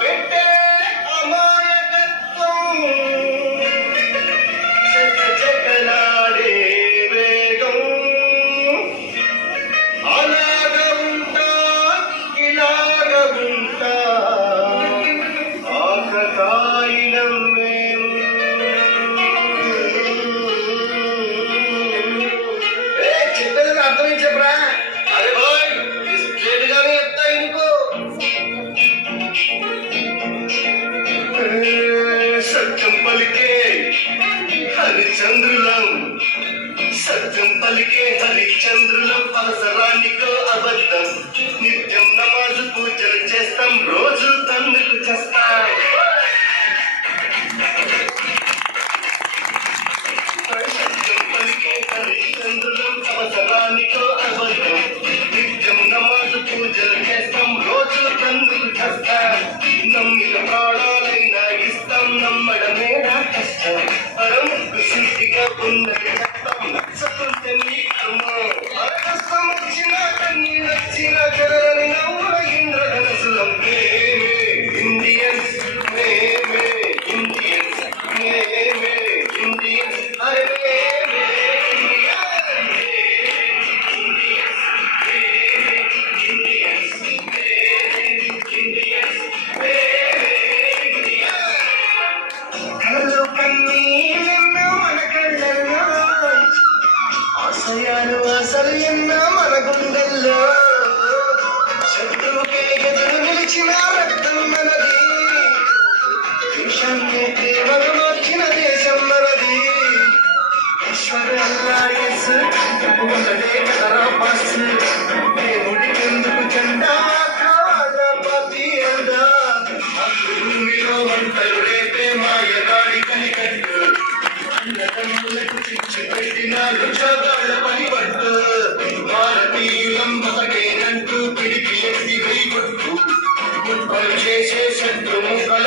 పెట్టే అమాయకత్వం చకచకలాడే వేగం అలాగ ఉంటా ఇలాగ ఉంటా ఆకతాయిలం మేము చెప్పేది అర్థమై చెప్పరా అరే బాయ్ స్ట్రేట్ గానే చెప్తా ఇంకో సత్యం పలికే హరిచంద్రులం సత్యం పలికే హరిచంద్రులం అవసరానికో అబద్ధం నిత్యం నమాజు పూజలు చేస్తాం రోజు తందుకు చేస్తాం సత్యం పలికే హరిచంద్రులం అవసరానికో అబద్ధం నిత్యం నమాజు పూజలు చేస్తాం రోజు తందుకు చేస్తాం నమ్మిన ప్రాణాలైనా ఇస్తాం నమ్మడమే నా కష్టం పరముకు సూటిగా ఉన్నది చట్టం నచ్చకుంటే నీ కర్మం కష్టం వచ్చినా కన్నీ నచ్చిన జరని నవ్వుల ఇంద్రధనసులం మేమే ఇండియన్స్ మేమే ఇండియన్స్ మేమే ఇండియన్స్ అరే మేమే కళ్ళు కన్నీళ్ళెన్నో మన కళ్ళల్లో ఆశయాలు అసలు ఎన్నో మన గుండెల్లో శత్రువుకే ఎదురు నిలిచిన రక్తం మనది దేశాన్ని ప్రేమను మార్చిన దేశం మనది ఈశ్వర అల్లాయస్ ఒకటే కదరా పాస్ దేవుడికెందుకు జెండా కాలపతి అందా భూమిలో వంటలు రేపే మాయగాడి కనికట్టు అన్నదమ్ములకు చిచ్చు పెట్టిన రుచగాళ్ళ పని పట్టు భారతీయులం బతకేనంటూ పిడికి ఎత్తి వెయ్యి కొట్టు ముప్పలు చేసే శత్రు ముక్కల